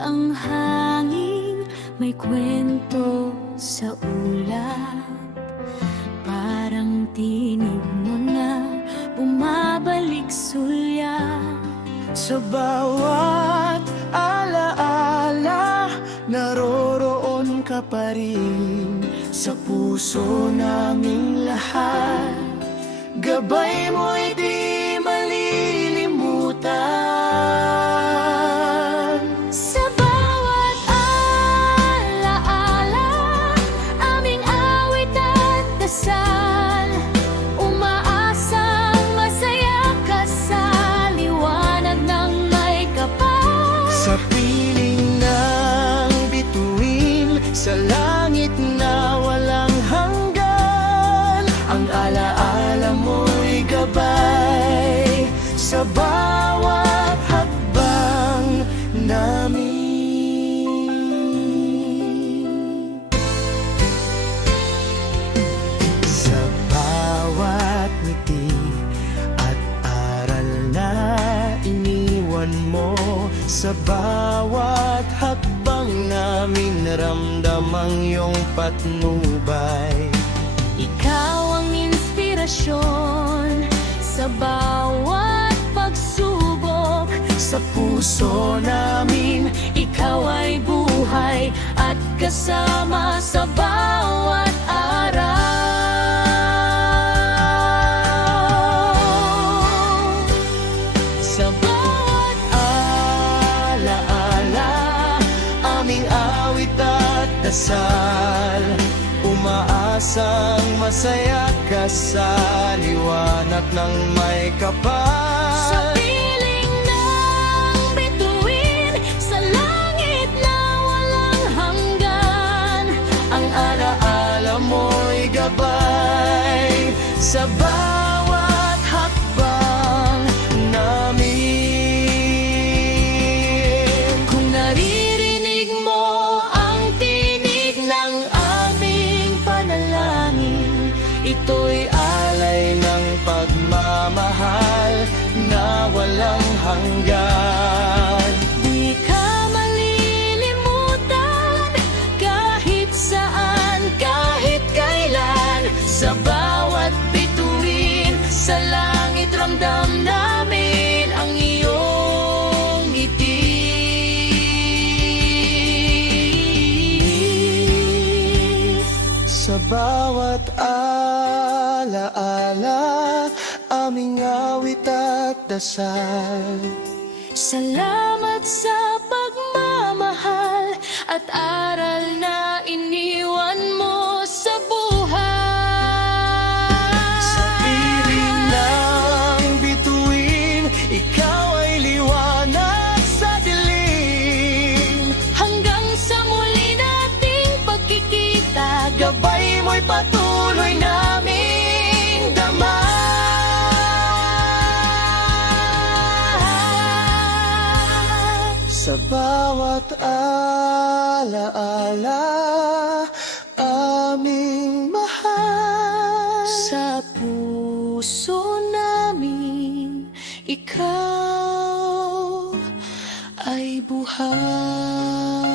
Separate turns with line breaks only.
Ang hangin, may kwento sa ulap Parang tinig mo na bumabalik sulya.
Sa bawat alaala Naroroon ka pa rin Sa puso naming lahat. Gabay mo'y di
Sa bawat
hakbang namin naramdamang iyong patnubay.
Ikaw ang inspirasyon sa bawat pagsubok.
Sa puso namin
Ikaw ay buhay at kasama sa bawat
dasal Umaasang masaya ka sa liwanag ng may
Sa
kapal
piling ng bituin Sa langit na walang hanggan
Ang alaala mo'y gabay Sa bawat
Sa bawat
alaala Aming awit at dasal.
Salamat sa pagmamahal at
bawat alaala Aming mahal
sa puso namin, ikaw ay buhay.